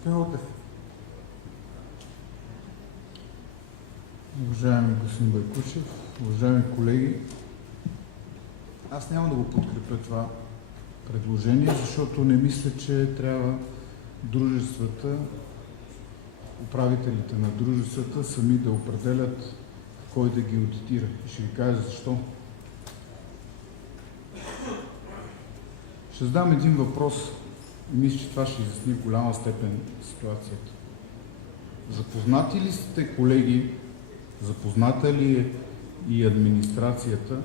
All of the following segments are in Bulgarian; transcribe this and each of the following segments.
Господин Рутев. Уважаеми господин Байкушев, уважаеми колеги, аз няма да го подкрепя това предложение, защото не мисля, че трябва дружествата, управителите на дружествата сами да определят кой да ги одитира. И ще ви кажа защо. Ще задам един въпрос и мисля, че това ще изясни в голяма степен ситуацията. Запознати ли сте, колеги, запозната ли е и администрацията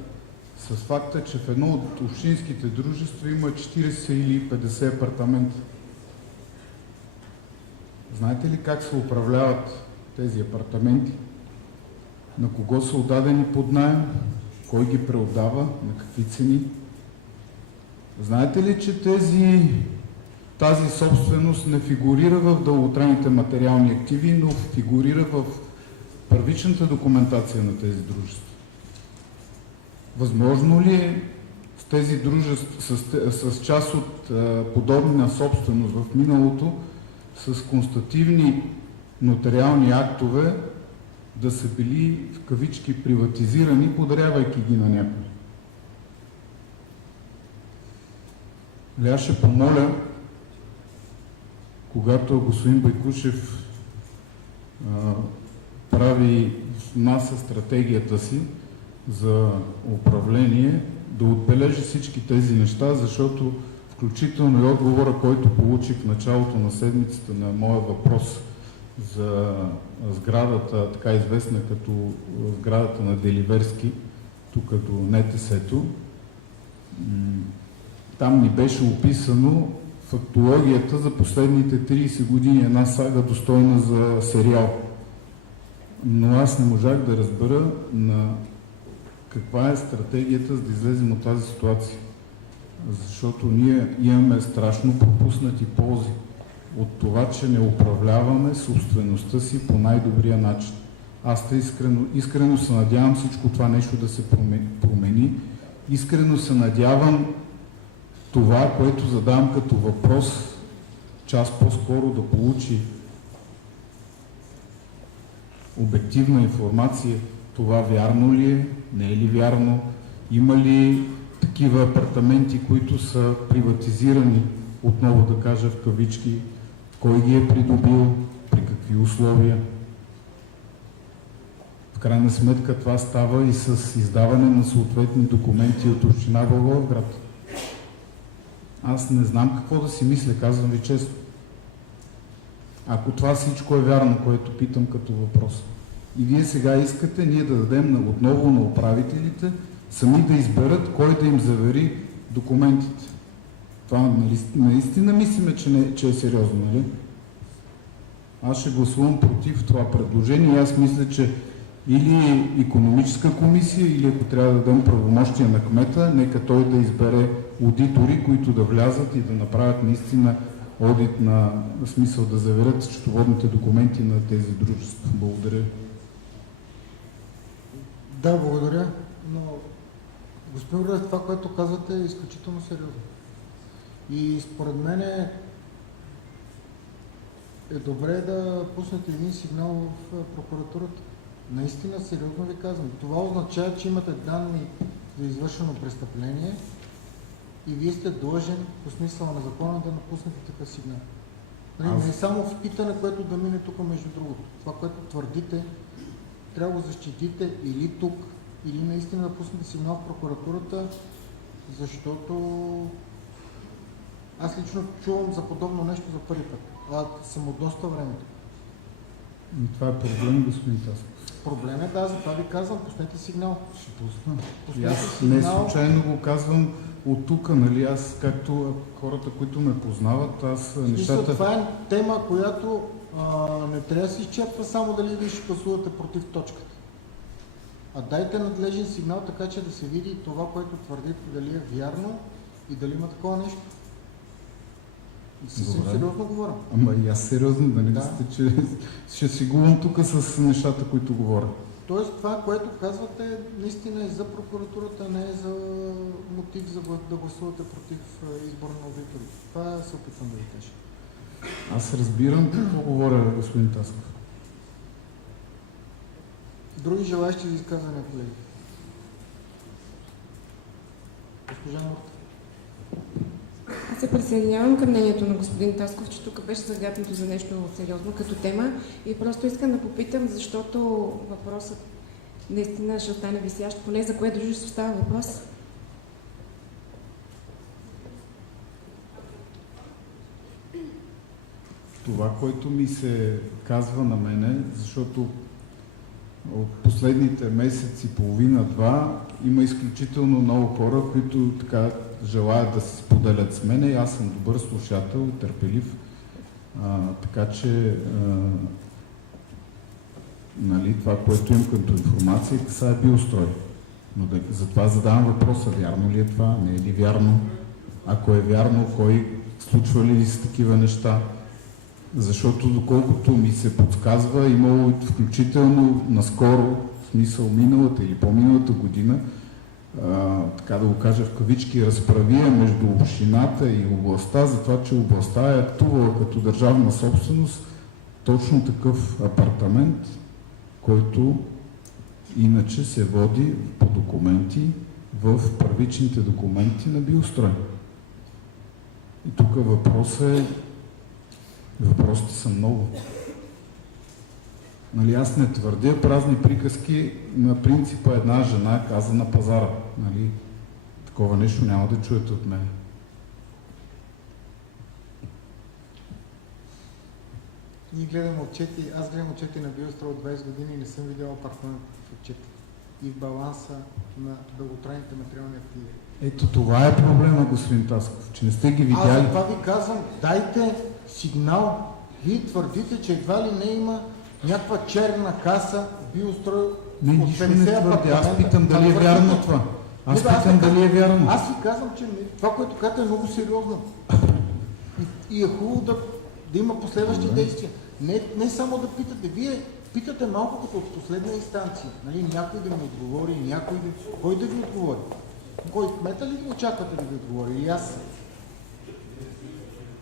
с факта, че в едно от общинските дружества има 40 или 50 апартамента? Знаете ли как се управляват тези апартаменти? На кого са отдадени под наем? Кой ги преотдава? На какви цени? Знаете ли, че тази собственост не фигурира в дълготрайните материални активи, но фигурира в първичната документация на тези дружества? Възможно ли е с тези дружества, с част от подобна собственост в миналото, с констативни нотариални актове да са били в кавички приватизирани, подарявайки ги на някой? Аз ще помоля, когато господин Байкушев прави внася стратегията си за управление, да отбележи всички тези неща, защото включително и отговора, който получих в началото на седмицата на моя въпрос за сградата, така известна като сградата на Деливерски, тук до НТС-то, там ни беше описано фактологията за последните 30 години, една сага достойна за сериал. Но аз не можах да разбера каква е стратегията, за да излезем от тази ситуация. Защото ние имаме страшно пропуснати ползи от това, че не управляваме собствеността си по най-добрия начин. Аз искрено се надявам всичко това нещо да се промени. Искрено се надявам това, което задавам като въпрос, час по-скоро да получи обективна информация. Това вярно ли е? Не е ли вярно? Има ли такива апартаменти, които са приватизирани, отново да кажа в кавички, кой ги е придобил, при какви условия? В крайна сметка това става и с издаване на съответни документи от община Благоевград. Аз не знам какво да си мисля, казвам ви честно. Ако това всичко е вярно, което питам като въпрос. И вие сега искате ние да дадем отново на управителите сами да изберат кой да им завери документите. Това наистина мислиме, че е сериозно, нали? Аз ще гласувам против това предложение. Аз мисля, че или икономическа комисия, или ако трябва да дадем правомощия на кмета, нека той да избере аудитори, които да влязат и да направят наистина одит на смисъл да заверят счетоводните документи на тези дружества. Благодаря. Да, благодаря, но господин Рудев, това, което казвате, е изключително сериозно. И според мен е добре да пуснете един сигнал в прокуратурата. Наистина, сериозно ви казвам. Това означава, че имате данни за извършено престъпление и вие сте длъжен по смисъла на закона да напуснете такъв сигнал. Не само в питане, което да мине тук между другото. Това, което твърдите, трябва да го защитите или тук, или наистина да пуснете сигнал в прокуратурата, защото аз лично чувам за подобно нещо за първи път. Съм от доста време. И това е проблем, господин Тасков. Проблем е, да, затова ви казвам, пуснете сигнал. Ще пусна. И аз не случайно го казвам от тук, нали, аз както хората, които ме познават, аз нещата... Това е тема, която не трябва да се изчерпва само дали вие ще гласувате против точката. Дайте надлежен сигнал, така че да се види това, което твърдите, дали е вярно и дали има такова нещо. Съвсем сериозно говоря. Ама и аз сериозно, да не мислите, че ще си губам тук с нещата, които говоря. Тоест това, което казвате, наистина е за прокуратурата, не е за мотив да гласувате против избор на аудиторите. Това се опитвам да ви кажа. Аз разбирам какво говоря, господин Тасков. Други желаящи за изказване, колеги? Госпожа Мурта. Аз се присъединявам към мнението на господин Тасков, че тук беше загатнато за нещо сериозно като тема и просто искам да попитам, защото въпросът наистина ще остане висящ, поне за кое дружество става въпрос. Това, което ми се казва на мене, защото от последните месеци, половина-два, има изключително много хора, които така желаят да се споделят с мене и аз съм добър слушател и търпелив. Така че нали, това, което имам като информация, касае биострой. Но затова задавам въпроса, вярно ли е това, не е ли вярно? Ако е вярно, кой случва ли с такива неща? Защото доколкото ми се подсказва, имало включително наскоро, в смисъл миналата или по-миналата година, така да го кажа в кавички, разправия между общината и областта за това, че областта е актувала като държавна собственост точно такъв апартамент, който иначе се води по документи в първичните документи на биострой. И тук въпросите са много. Нали, аз не твърдя празни приказки на принципа една жена каза на пазара. Нали, такова нещо няма да чуете от мен. Ние гледаме отчети, аз гледам отчети на биострой от 20 години и не съм видял апартамент в отчети. И в баланса на дълготрайните материални активи. Ето това е проблема, господин Тасков, че не сте ги видяли. Аз за това ви казвам, дайте сигнал. Вие твърдите, че едва ли не има някаква черна каса, биострой Не, от нищо не 50 твърдя. Аз апартамента. питам дали е вярно това. Аз питам дали е вярно. Аз ви казвам, че това, което казвате, е много сериозно. И е хубаво да има последващи действия. Не само да питате. Вие питате малко като от последна инстанция. Нали, някой да ми отговори, кой да ви отговори? Кой кмета ли очаквате да ви отговори? И аз.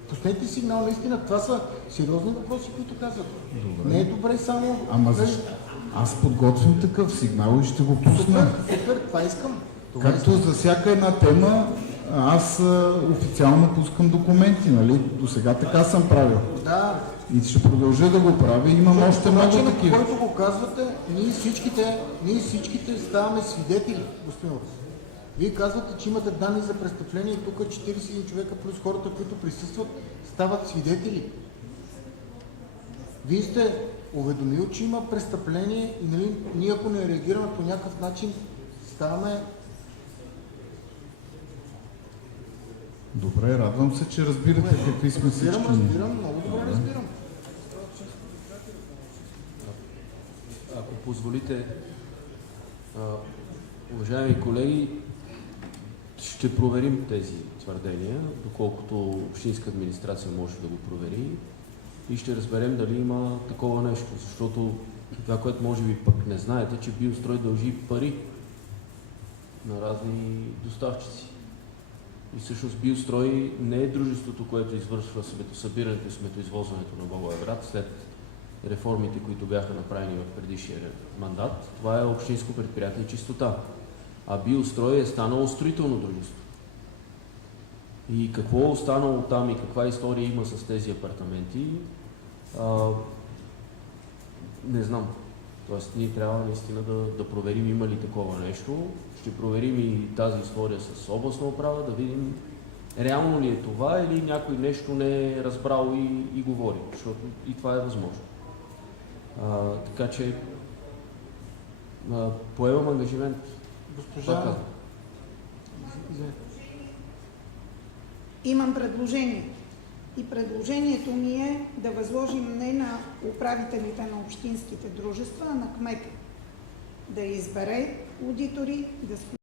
Пуснете сигнал, наистина, това са сериозни въпроси, които казват. Добре. Не е добре само... Ама защо? Аз подготвям такъв сигнал и ще го пусна. Супер, това искам. Както за всяка една тема, аз официално пускам документи, нали? До сега така съм правил. Да. И ще продължа да го правя. Имам още много Начинът, такива. който го казвате, ние всичките ставаме свидетели, господин Оров. Вие казвате, че имате данни за престъпление и тук 41 човека плюс хората, които присъстват, стават свидетели. Вие сте уведомил, че има престъпление и нали, ние ако не реагираме по някакъв начин, ставаме... Добре, радвам се, че разбирате какви сме всички. Разбирам, много добре разбирам. Ако позволите, уважаеми колеги, ще проверим тези твърдения, доколкото общинска администрация може да го провери и ще разберем дали има такова нещо, защото това, което може би пък не знаете, че биострой дължи пари на разни доставчици. И всъщност биострой не е дружеството, което извършва сметосъбирането и сметоизвозването на Благоевград след реформите, които бяха направени в предишния мандат. Това е общинско предприятие чистота. А биострой е станало строително дружество. И какво е останало там и каква история има с тези апартаменти, не знам. Тоест, ние трябва наистина да проверим има ли такова нещо. Ще проверим и тази история с областна управа, да видим реално ли е това или някой нещо не е разбрал и говори, защото и това е възможно. Така че поемам ангажимент. Госпожа... Имам предложение. И предложението ми е да възложим не на управителите на общинските дружества, а на кмета да избере аудитори, да